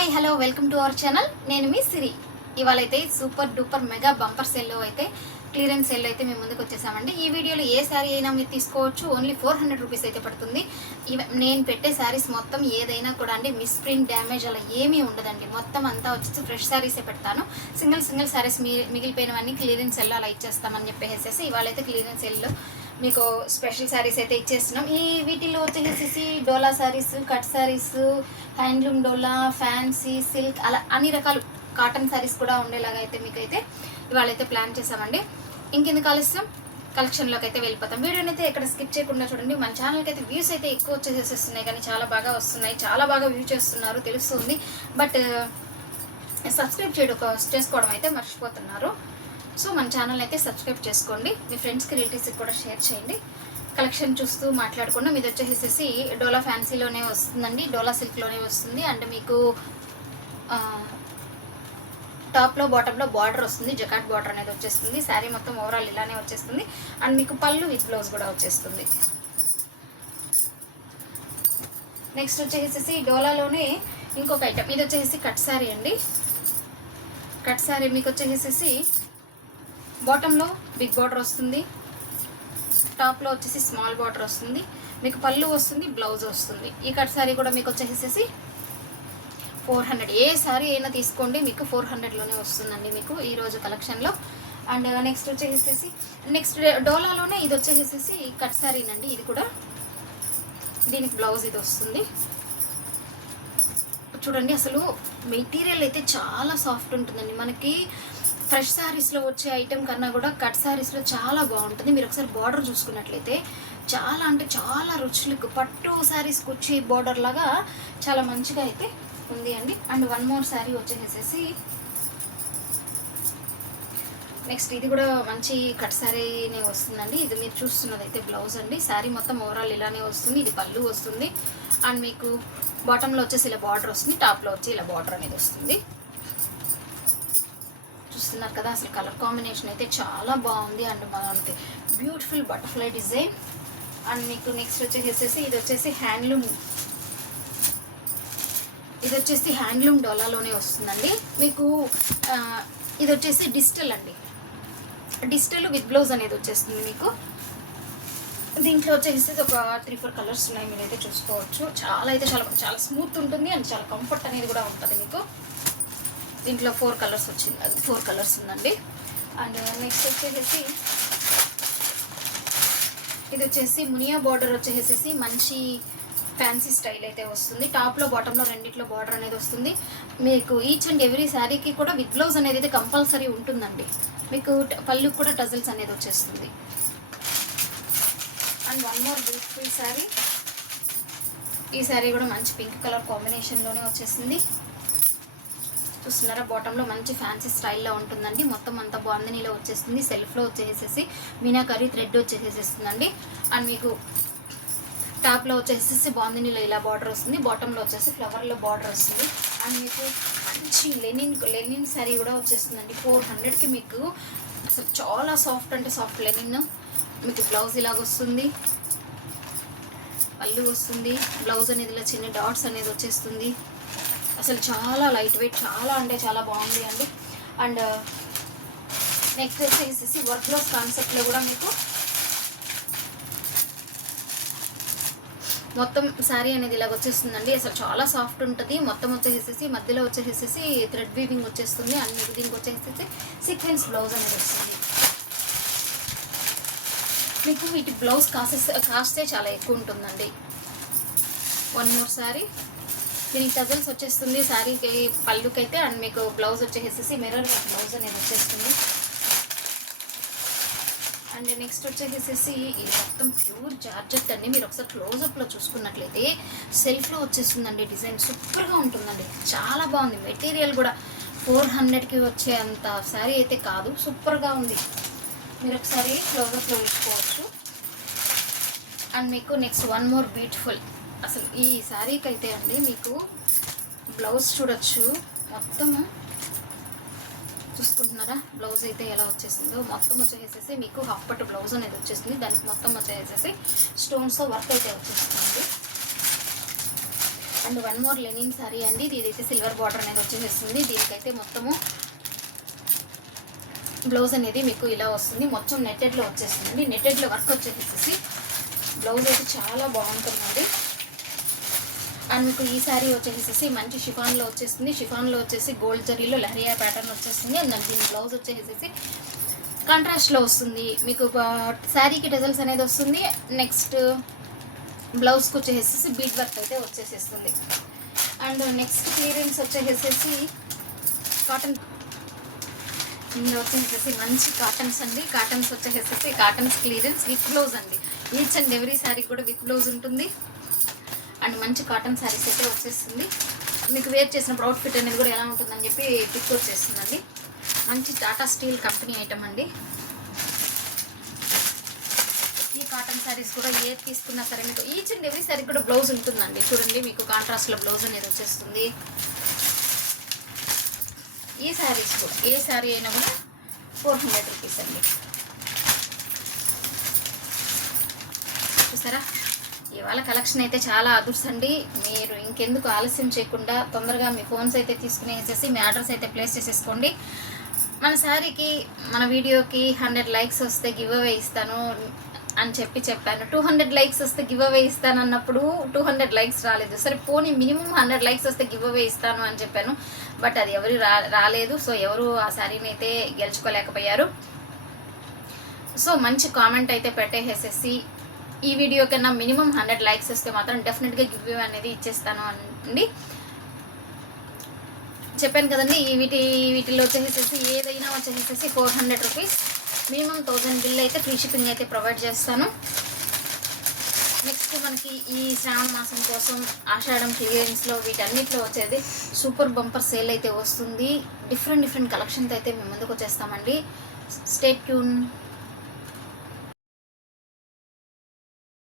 Hi hello welcome to our channel. నేను మీ సిరి. ఇవాళ అయితే సూపర్ డూపర్ మెగా బంపర్ సెల్లో అయితే క్లియరెన్స్ సెల్ అయితే మేము ముందుకు వచ్చేసామండి. ఈ వీడియోలో ఏ శారీ అయినా మీరు తీసుకోవచ్చు. ఓన్లీ ఫోర్ హండ్రెడ్ రూపీస్ అయితే పడుతుంది. ఇవ నేను పెట్టే శారీస్ మొత్తం ఏదైనా కూడా అండి మిస్ ప్రింట్ డ్యామేజ్ అలా ఏమీ ఉండదండి. మొత్తం అంతా వచ్చేసి ఫ్రెష్ శారీసే పెడతాను. సింగిల్ సింగిల్ శారీస్ మీ మిగిలిపోయినవన్నీ క్లియరెన్స్ సెల్ అలా ఇచ్చేస్తామని చెప్పేసేసి ఇవాళ అయితే క్లియరెన్స్ సెల్లో మీకు స్పెషల్ శారీస్ అయితే ఇచ్చేస్తున్నాం. ఈ వీటిలో వచ్చేసేసి డోలా శారీస్ కట్ శారీస్ హ్యాండ్లూమ్ డోలా ఫ్యాన్సీ సిల్క్ అలా అన్ని రకాలు కాటన్ శారీస్ కూడా ఉండేలాగా అయితే మీకైతే ఇవాళ అయితే ప్లాన్ చేసామండి. ఇంకెందుకు ఆలస్యం? కలెక్షన్లోకి అయితే వెళ్ళిపోతాం. వీడియోని అయితే ఎక్కడ స్కిప్ చేయకుండా చూడండి. మన ఛానల్కి అయితే వ్యూస్ అయితే ఎక్కువ వచ్చేసేస్తున్నాయి కానీ చాలా బాగా వస్తున్నాయి. చాలా బాగా వ్యూ చేస్తున్నారు తెలుస్తుంది. బట్ సబ్స్క్రైబ్ uh, చేయడం చేసుకోవడం అయితే మర్చిపోతున్నారు. సో మన ఛానల్ అయితే సబ్స్క్రైబ్ చేసుకోండి. మీ ఫ్రెండ్స్కి రిలేటివ్స్కి కూడా షేర్ చేయండి. కలెక్షన్ చూస్తూ మాట్లాడుకున్నాం ఇది వచ్చేసేసి డోలా ఫ్యాన్సీలోనే వస్తుందండి. డోలా సిల్క్లోనే వస్తుంది. అండ్ మీకు టాప్లో బాటంలో బార్డర్ వస్తుంది. జకాట్ బార్డర్ అనేది వచ్చేస్తుంది. శారీ మొత్తం ఓవరాల్ ఇలానే వచ్చేస్తుంది. అండ్ మీకు పళ్ళు విత్ బ్లౌజ్ కూడా వచ్చేస్తుంది. నెక్స్ట్ వచ్చేసేసి డోలాలోనే ఇంకొక ఐటమ్ ఇది వచ్చేసి కట్ శారీ అండి. కట్ శారీ మీకు వచ్చేసేసి బాటంలో బిగ్ బార్డర్ వస్తుంది. టాప్లో వచ్చేసి స్మాల్ బార్డర్ వస్తుంది. మీకు పళ్ళు వస్తుంది బ్లౌజ్ వస్తుంది. ఈ కట్ శారీ కూడా మీకు వచ్చేసేసి ఫోర్ హండ్రెడ్ ఏ శారీ అయినా తీసుకోండి మీకు ఫోర్ హండ్రెడ్లోనే వస్తుందండి మీకు ఈరోజు కలెక్షన్లో అండ్ నెక్స్ట్ వచ్చేసేసి నెక్స్ట్ డోలాలోనే ఇది వచ్చేసేసి కట్ శారీనండి ఇది కూడా దీనికి బ్లౌజ్ ఇది వస్తుంది. చూడండి అసలు మెటీరియల్ అయితే చాలా సాఫ్ట్ ఉంటుందండి. మనకి ఫ్రెష్ శారీస్లో వచ్చే ఐటెం కన్నా కూడా కట్ శారీస్లో చాలా బాగుంటుంది. మీరు ఒకసారి బార్డర్ చూసుకున్నట్లయితే చాలా అంటే చాలా రుచులకు పట్టు శారీస్కి వచ్చే బార్డర్ లాగా చాలా మంచిగా అయితే ఉంది అండి. అండ్ వన్ మోర్ శారీ వచ్చేసేసి నెక్స్ట్ ఇది కూడా మంచి కట్ శారీనే వస్తుందండి. ఇది మీరు చూస్తున్నది అయితే బ్లౌజ్ అండి. శారీ మొత్తం ఓవరాల్ ఇలానే వస్తుంది. ఇది పళ్ళు వస్తుంది. అండ్ మీకు బాటంలో వచ్చేసి ఇలా బార్డర్ వస్తుంది. టాప్లో వచ్చి ఇలా బార్డర్ అనేది వస్తుంది. చూస్తున్నారు కదా అసలు కలర్ కాంబినేషన్ అయితే చాలా బాగుంది అండ్ మనకి బ్యూటిఫుల్ బటర్ఫ్లై డిజైన్ అండ్ మీకు నెక్స్ట్ వచ్చేసేసి ఇది వచ్చేసి హ్యాండ్లూమ్ ఇది వచ్చేసి హ్యాండ్లూమ్ డోలాలోనే వస్తుందండి. మీకు ఇది వచ్చేసి డిజిటల్ అండి. డిజిటల్ విత్ బ్లౌజ్ అనేది వచ్చేస్తుంది మీకు. దీంట్లో వచ్చేసి ఒక త్రీ ఫోర్ కలర్స్ ఉన్నాయి మీరైతే చూసుకోవచ్చు. చాలా అయితే చాలా చాలా స్మూత్ ఉంటుంది అండ్ చాలా కంఫర్ట్ అనేది కూడా ఉంటుంది మీకు. దీంట్లో ఫోర్ కలర్స్ వచ్చింది ఫోర్ కలర్స్ ఉందండి. అండ్ నెక్స్ట్ వచ్చేసి ఇది వచ్చేసి మునియా బార్డర్ వచ్చేసేసి మంచి ఫ్యాన్సీ స్టైల్ అయితే వస్తుంది. టాప్లో బాటంలో రెండిట్లో బార్డర్ అనేది వస్తుంది. మీకు ఈచ్ అండ్ ఎవ్రీ శారీకి కూడా విత్ బ్లౌజ్ అనేది అయితే కంపల్సరీ ఉంటుందండి. మీకు పళ్ళు కూడా టజల్స్ అనేది వచ్చేస్తుంది. And one more beautiful saree. ఈ శారీ కూడా మంచి పింక్ కలర్ కాంబినేషన్లోనే వచ్చేసింది. చూస్తున్నారా బాటంలో మంచి ఫ్యాన్సీ స్టైల్లో ఉంటుందండి. మొత్తం అంతా బాందనీలో వచ్చేస్తుంది. సెల్ఫ్లో వచ్చేసేసి మీనాకరీ థ్రెడ్ వచ్చేసేస్తుందండి. అండ్ మీకు టాప్లో వచ్చేసేసి బాందినీలో ఇలా బార్డర్ వస్తుంది. బాటంలో వచ్చేసి ఫ్లవర్లో బార్డర్ వస్తుంది. అండ్ మీకు మంచి లెనిన్ లెనిన్ శారీ కూడా వచ్చేస్తుందండి. ఫోర్ హండ్రెడ్కి మీకు అసలు చాలా సాఫ్ట్ అంటే సాఫ్ట్ లెనిన్ మీకు బ్లౌజ్ ఇలాగ వస్తుంది. పళ్ళు వస్తుంది. బ్లౌజ్ అనేది ఇలా చిన్న డాట్స్ అనేది వచ్చేస్తుంది. అసలు చాలా లైట్ వెయిట్ చాలా అంటే చాలా బాగుంది అండి. అండ్ నెక్స్ట్ వచ్చేసేసి వర్క్ బ్లౌజ్ కాన్సెప్ట్లో కూడా మీకు మొత్తం శారీ అనేది ఇలాగ వచ్చేస్తుందండి. అసలు చాలా సాఫ్ట్ ఉంటుంది. మొత్తం వచ్చేసేసి మధ్యలో వచ్చేసేసి థ్రెడ్ వీవింగ్ వచ్చేస్తుంది. అండ్ మీకు దీనికి వచ్చేసేసి సీక్వెన్స్ బ్లౌజ్ అనేది వస్తుంది. మీకు వీటి బ్లౌజ్ కాసే కాస్తే చాలా ఎక్కువ ఉంటుందండి. వన్ మోర్ శారీ దీనికి టజల్స్ వచ్చేస్తుంది. శారీకి పళ్ళుకైతే అండ్ మీకు బ్లౌజ్ వచ్చేసేసి మిర్రర్ బ్లౌజ్ అనేది వచ్చేస్తుంది. అండ్ నెక్స్ట్ వచ్చేసేసి ఇది మొత్తం ప్యూర్ జార్జెట్ అండి. మీరు ఒకసారి క్లోజప్లో చూసుకున్నట్లయితే సెల్ఫ్లో వచ్చేస్తుందండి డిజైన్. సూపర్గా ఉంటుందండి. చాలా బాగుంది. మెటీరియల్ కూడా ఫోర్ హండ్రెడ్కి వచ్చే అంత శారీ అయితే కాదు. సూపర్గా ఉంది. మీరు ఒకసారి క్లోజప్లో చూసుకోవచ్చు అండ్ మీకు నెక్స్ట్ వన్ మోర్ బ్యూటిఫుల్ అసలు ఈ శారీకి అయితే అండి మీకు బ్లౌజ్ చూడొచ్చు. మొత్తము చూసుకుంటున్నారా? బ్లౌజ్ అయితే ఎలా వచ్చేసిందో? మొత్తం వచ్చేసేసి మీకు హాఫ్ పట్టు బ్లౌజ్ అనేది వచ్చేసింది. దానికి మొత్తం వచ్చేసేసి స్టోన్స్తో వర్క్ అయితే వచ్చేస్తుంది and one more linen saree అండి. ఇదైతే సిల్వర్ బార్డర్ అనేది వచ్చేసేస్తుంది దీనికైతే మొత్తము బ్లౌజ్ అనేది మీకు ఇలా వస్తుంది. మొత్తం నెట్టెడ్లో వచ్చేస్తుంది నెట్టెడ్లో వర్క్ వచ్చేసేసి బ్లౌజ్ అయితే చాలా బాగుంటుందండి. అండ్ మీకు ఈ శారీ వచ్చేసేసి మంచి షిఫాన్లో వచ్చేస్తుంది. షిఫాన్లో వచ్చేసి గోల్డ్ జరీలో లహరియా ప్యాటర్న్ వచ్చేస్తుంది. అండ్ దీని బ్లౌజ్ వచ్చేసేసి కాంట్రాస్ట్లో వస్తుంది. మీకు శారీకి డజల్స్ అనేది వస్తుంది. నెక్స్ట్ బ్లౌజ్కి వచ్చేసేసి బీట్ వర్క్ అయితే వచ్చేసేస్తుంది. అండ్ నెక్స్ట్ క్లియరెన్స్ వచ్చేసేసి కాటన్ ఇందులో వచ్చేసేసి మంచి కాటన్స్ అండి. కాటన్స్ వచ్చేసేసి కాటన్స్ క్లియరెన్స్ విత్ బ్లౌజ్ అండి. ఈచ్ అండ్ ఎవరీ శారీ కూడా విత్ బ్లౌజ్ ఉంటుంది. అండ్ మంచి కాటన్ శారీస్ అయితే వచ్చేస్తుంది. మీకు వేర్ చేసినప్పుడు అవుట్ఫిట్ అనేది కూడా ఎలా ఉంటుందని చెప్పి పిక్ వచ్చేస్తుందండి మంచి టాటా స్టీల్ కంపెనీ ఐటమ్ అండి. ఈ కాటన్ శారీస్ కూడా ఏ తీసుకున్నా సరే మీకు ఈచ్ అండ్ ఎవ్రీ శారీ కూడా బ్లౌజ్ ఉంటుందండి. చూడండి మీకు కాంట్రాస్ట్లో బ్లౌజ్ అనేది వచ్చేస్తుంది. ఈ శారీస్ కూడా ఏ శారీ అయినా కూడా ఫోర్ హండ్రెడ్ రూపీస్ అండి. చూసారా? ఇవాళ కలెక్షన్ అయితే చాలా అదుర్స్ అండి మీరు ఇంకెందుకు ఆలస్యం చేయకుండా తొందరగా మీ ఫోన్స్ అయితే తీసుకునేసేసి మీ ఆర్డర్స్ అయితే ప్లేస్ చేసేసుకోండి. మన శారీకి మన వీడియోకి హండ్రెడ్ లైక్స్ వస్తే గివ్ అవే ఇస్తాను అని చెప్పి చెప్పాను. టూ హండ్రెడ్ లైక్స్ వస్తే గివ్ అవే ఇస్తాను అన్నప్పుడు టూ హండ్రెడ్ లైక్స్ రాలేదు. సరే పోనీ మినిమం హండ్రెడ్ లైక్స్ వస్తే గివ్ అవే ఇస్తాను అని చెప్పాను. బట్ అది ఎవరు రా రాలేదు. సో ఎవరు ఆ శారీని అయితే గెలుచుకోలేకపోయారు. సో మంచి కామెంట్ అయితే పెట్టేసేసి ఈ వీడియో కన్నా మినిమం హండ్రెడ్ లైక్స్ వస్తే మాత్రం డెఫినెట్గా గివ్ అనేది ఇచ్చేస్తాను అండి. చెప్పాను కదండి ఈ వీటి వీటిలో వచ్చేసేసి ఏదైనా వచ్చేసేసి four hundred rupees minimum thousand bill అయితే ఫ్రీ షిప్పింగ్ అయితే ప్రొవైడ్ చేస్తాను. నెక్స్ట్ మనకి ఈ శ్రావణ మాసం కోసం ఆషాఢం క్లియరెన్స్లో వీటన్నిటిలో వచ్చేది సూపర్ బంపర్ సేల్ అయితే వస్తుంది. డిఫరెంట్ డిఫరెంట్ కలెక్షన్స్ అయితే మేము ముందుకు వచ్చేస్తామండి. State tune